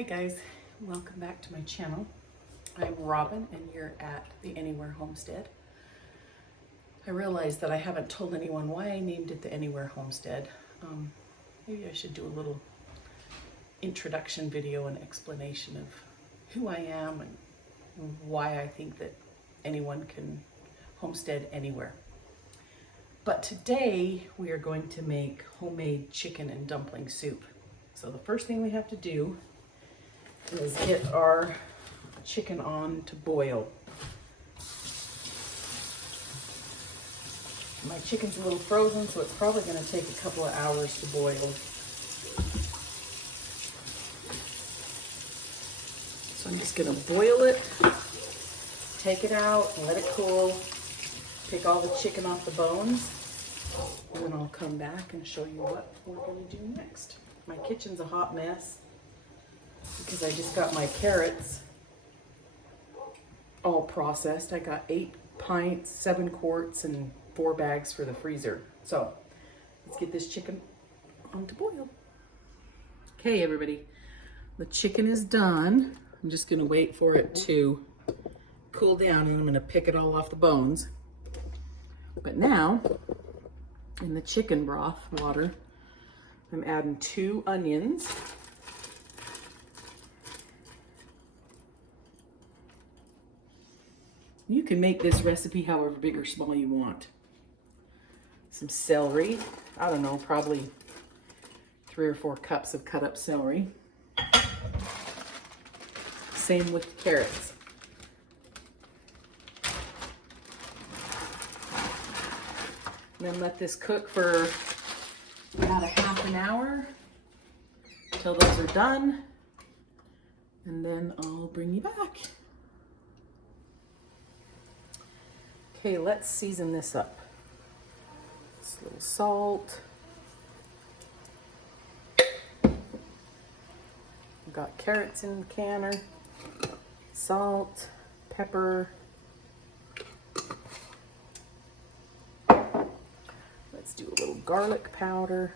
Hi guys, welcome back to my channel. I'm Robin and you're at the Anywhere Homestead. I realized that I haven't told anyone why I named it the Anywhere Homestead. Maybe I should do a little introduction video and explanation of who I am and why I think that anyone can homestead anywhere. But today we are going to make homemade chicken and dumpling soup. So the first thing we have to do is get our chicken on to boil. My chicken's a little frozen, so it's probably going to take a couple of hours to boil. So I'm just going to boil it, take it out, let it cool, take all the chicken off the bones, and then I'll come back and show you what we're going to do next. My kitchen's a hot mess because I just got my carrots all processed. I got 8 pints, 7 quarts, and 4 bags for the freezer. So let's get this chicken on to boil. Okay, everybody, the chicken is done. I'm just gonna wait for it to cool down and I'm gonna pick it all off the bones. But now, in the chicken broth water, I'm adding 2 onions. You can make this recipe however big or small you want. Some celery, I don't know, probably 3 or 4 cups of cut up celery. Same with carrots. And then let this cook for about a half an hour till those are done. And then I'll bring you back. Okay, let's season this up. Just a little salt. I've got carrots in the canner. Salt, pepper. Let's do a little garlic powder.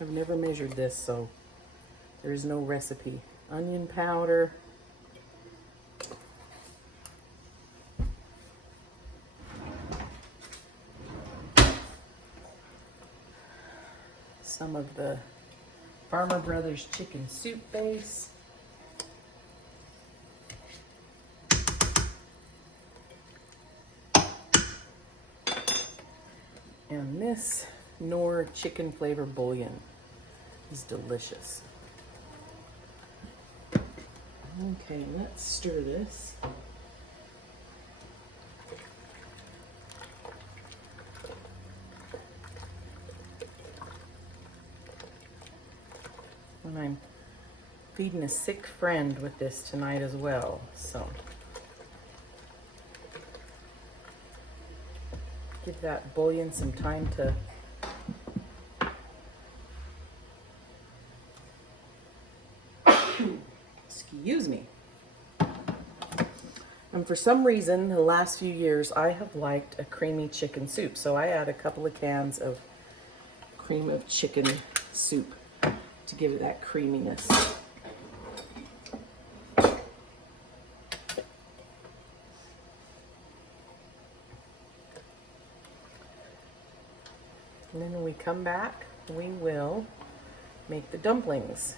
I've never measured this, so there is no recipe. Onion powder. Some of the Farmer Brothers chicken soup base. And this Nord Chicken Flavor Bullion is delicious. Okay, let's stir this. And I'm feeding a sick friend with this tonight as well, so give that bouillon some time to excuse me. And for some reason, the last few years, I have liked a creamy chicken soup. So I add a couple of cans of cream of chicken soup to give it that creaminess. And then when we come back, we will make the dumplings.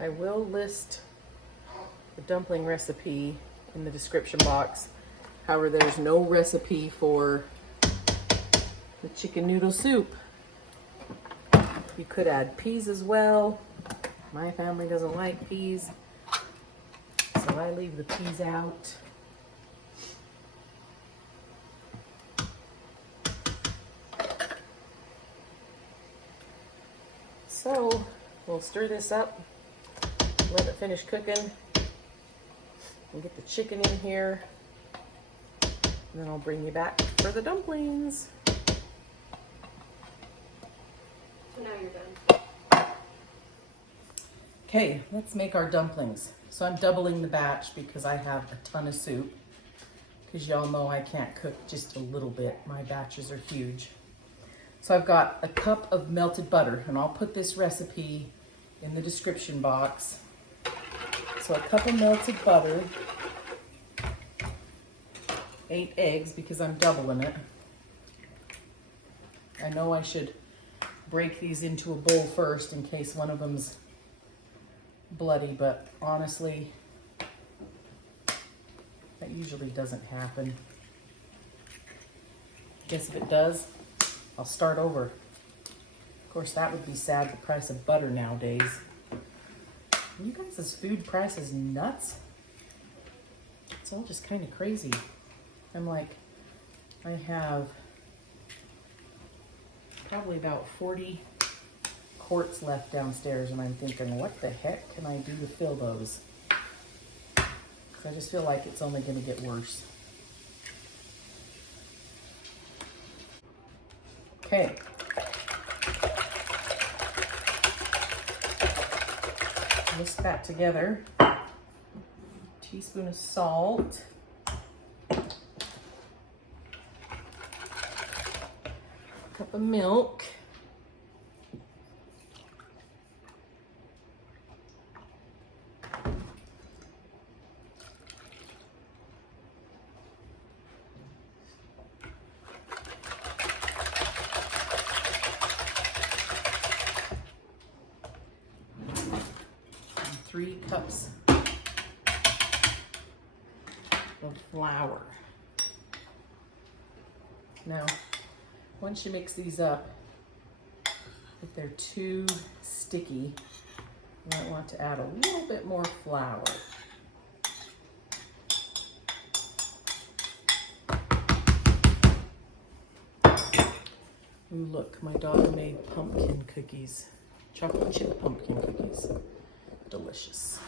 I will list the dumpling recipe in the description box. However, there's no recipe for the chicken noodle soup. You could add peas as well. My family doesn't like peas, so I leave the peas out. So we'll stir this up. Let it finish cooking and get the chicken in here. And then I'll bring you back for the dumplings. So now you're done. Okay, let's make our dumplings. So I'm doubling the batch because I have a ton of soup. Because y'all know I can't cook just a little bit. My batches are huge. So I've got a cup of melted butter, and I'll put this recipe in the description box. So a cup of melted butter, 8 eggs because I'm doubling it. I know I should break these into a bowl first in case one of them's bloody, but honestly, that usually doesn't happen. Guess if it does, I'll start over. Of course, that would be sad, the price of butter nowadays. You guys' food price is nuts. It's all just kind of crazy. I'm like, I have probably about 40 quarts left downstairs, and I'm thinking, what the heck can I do to fill those? Because I just feel like it's only going to get worse. Okay. Whisk that together. Teaspoon of salt. Cup of milk. And 3 cups of flour. Now, once you mix these up, if they're too sticky, you might want to add a little bit more flour. Ooh, look, my daughter made pumpkin cookies. Chocolate chip pumpkin cookies. Delicious.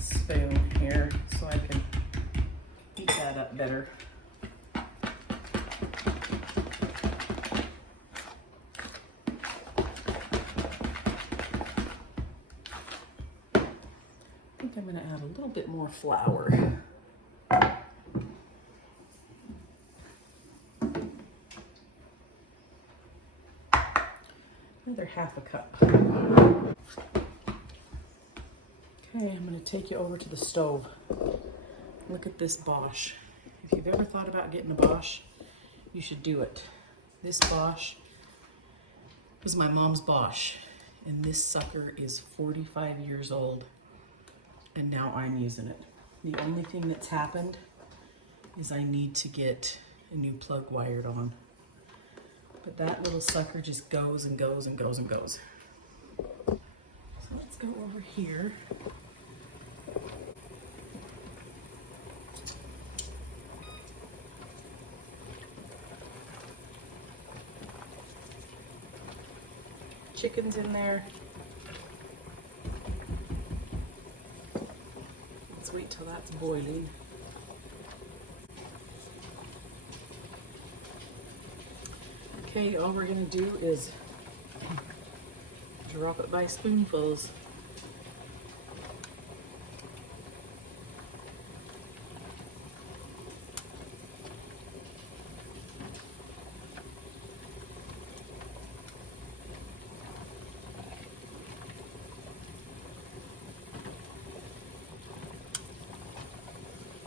Spoon here so I can heat that up better. I think I'm going to add a little bit more flour. Another half a cup. Okay, I'm going to take you over to the stove. Look at this Bosch. If you've ever thought about getting a Bosch, you should do it. This Bosch was my mom's Bosch, and this sucker is 45 years old, and now I'm using it. The only thing that's happened is I need to get a new plug wired on. But that little sucker just goes and goes and goes and goes. So let's go over here. Chicken's in there. Let's wait till that's boiling. Okay, all we're gonna do is drop it by spoonfuls.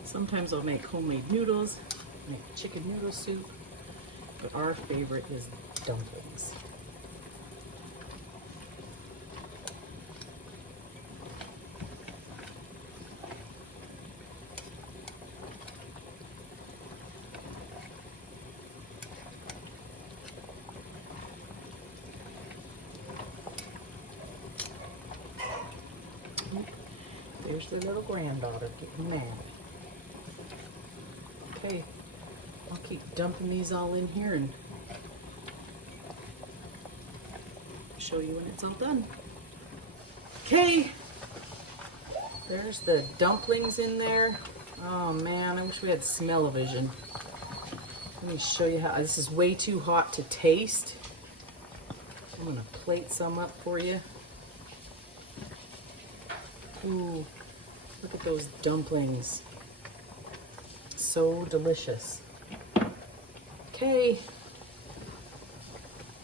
Sometimes I'll make homemade noodles, make chicken noodle soup, but our favorite is dumplings. There's their little granddaughter getting mad. Okay, I'll keep dumping these all in here and show you when it's all done. Okay, there's the dumplings in there. Oh man, I wish we had smell-o-vision. Let me show you how. This is way too hot to taste. I'm gonna plate some up for you. Ooh, look at those dumplings. So delicious. Okay,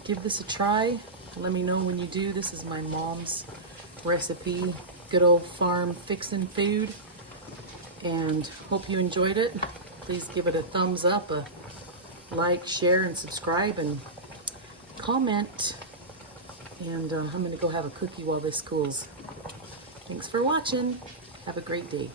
give this a try. Let me know when you do. This is my mom's recipe. Good old farm fixin' food. And hope you enjoyed it. Please give it a thumbs up, a like, share, and subscribe, and comment. And I'm gonna go have a cookie while this cools. Thanks for watching. Have a great day.